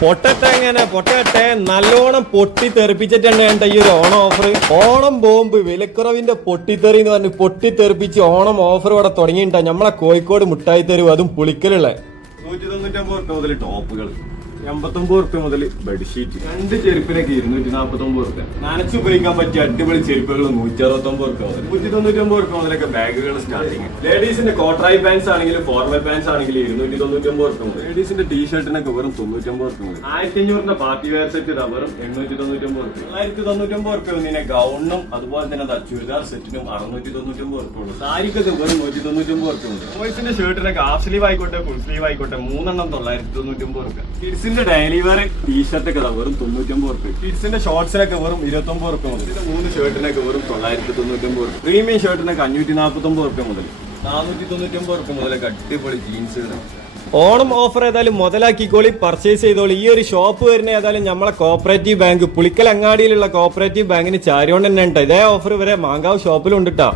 പൊട്ടട്ടെ എങ്ങനെ പൊട്ടട്ടെ. നല്ലോണം പൊട്ടി തെറിപ്പിച്ചിട്ടുണ്ട് കേട്ടോ ഈ ഒരു ഓണം ഓഫർ ഓണം ബോംബ് വിലക്കുറവിന്റെ പൊട്ടിത്തെറി എന്ന് പറഞ്ഞ് പൊട്ടി തെറിപ്പിച്ച് ഓണം ഓഫർ ഇവിടെ തുടങ്ങിയിട്ടാ. നമ്മളെ കോഴിക്കോട് മുട്ടായി തരും അതും പുളിക്കലുള്ള. നൂറ്റി തൊണ്ണൂറ്റമ്പത് ടോപ്പുകൾ എൺപത്തൊമ്പത് റുപ്യ മുതൽ ബെഡ്ഷീറ്റ്. രണ്ട് ചെരുപ്പിനൊക്കെ ഇരുന്നൂറ്റി നാൽപ്പത്തൊമ്പത് റുപ്യ നനച്ച് ഉപയോഗിക്കാൻ പറ്റിയ അടിപൊളി ചെരുപ്പുകൾ നൂറ്റി അറുപത്തൊമ്പത് റുപ്യ മുതൽ. നൂറ്റി തൊണ്ണൂറ്റൊമ്പത് റുപ്യ മുതലൊക്കെ ബാഗുകൾ സ്റ്റാർട്ടിങ് ലേഡീസിന്റെ കോട്ടറായി പാൻസ് ആണെങ്കിലും ഫോർമൽ പാൻസ് ആണെങ്കിലും ഇരുന്നൂറ്റി തൊണ്ണൂറ്റൊമ്പത് റുപ്യ മുതൽ. ലേഡീസിന്റെ ടീഷർട്ടിനൊക്കെ വെറും തൊണ്ണൂറ്റൊമ്പത് റുപ്യ മുതൽ. ആയിരത്തി അഞ്ഞൂറിന്റെ പാർട്ടി വെയർ സെറ്റ് റബറും എണ്ണൂറ്റി തൊണ്ണൂറ്റൊമ്പത് റുപ്യ ആയിരത്തി തൊണ്ണൂറ്റൊമ്പത് റുപ്യ ഒന്നിനെ ഗൗണും അതുപോലെ തന്നെ ചുരിദാർ സെറ്റിനും അറുന്നൂറ്റി തൊണ്ണൂറ്റൊമ്പത് റുപ്യ ഉള്ളൂ. സാരിക്കൊക്കെ വെറും നൂറ്റി തൊണ്ണൂറ്റൊമ്പത് റുപ്യ ഉണ്ട് ബോയ്സിന്റെ ഷർട്ടിനൊക്കെ ഹാഫ് സ്ലീവ് ആയിക്കോട്ടെ ഫുൾ സ്ലീവ് ആയിക്കോട്ടെ മൂന്നെണ്ണം തൊള്ളായിരത്തി തൊണ്ണൂറ്റൊമ്പത് റുപ്യ കിഡ്സിന്റെ ഡെയിലി വെയർ ടീഷർട്ടൊക്കെ ഇതാ വെറും തൊണ്ണൂറ്റൊമ്പത് റുപ്യ കിഡ്സിന്റെ ഷോർട്സിനൊക്കെ വെറും ഇരുപത്തൊമ്പത് റുപ്യ മുതൽ മൂന്ന് ഷർട്ടിനൊക്കെ വെറും തൊള്ളായിരത്തി തൊണ്ണൂറ്റൊമ്പത് റുപ്യ പ്രീമിയം ഷർട്ടിനൊക്കെ അഞ്ഞൂറ്റി നാൽപ്പത്തൊമ്പത് റുപ്യ മുതൽ നാനൂറ്റി തൊണ്ണൂറ്റൊമ്പത് റുപ്യ മുതലൊക്കെ അടിപൊളി ജീൻസ് ഓണം ഓഫർ ഏതായാലും മുതലാക്കിക്കോളി പർച്ചേസ് ചെയ്തോളി. ഈ ഒരു ഷോപ്പ് വരുന്ന ഏതായാലും നമ്മളെ കോപ്പറേറ്റീവ് ബാങ്ക് പുളിക്കൽ അങ്ങാടിയിലുള്ള കോപ്പറേറ്റീവ് ബാങ്കിന് ചാരിയോണ്ട് തന്നെ ഉണ്ട് ഇതേ ഓഫർ വരെ മാങ്കാവ് ഷോപ്പിലുണ്ട് ട്ടാ.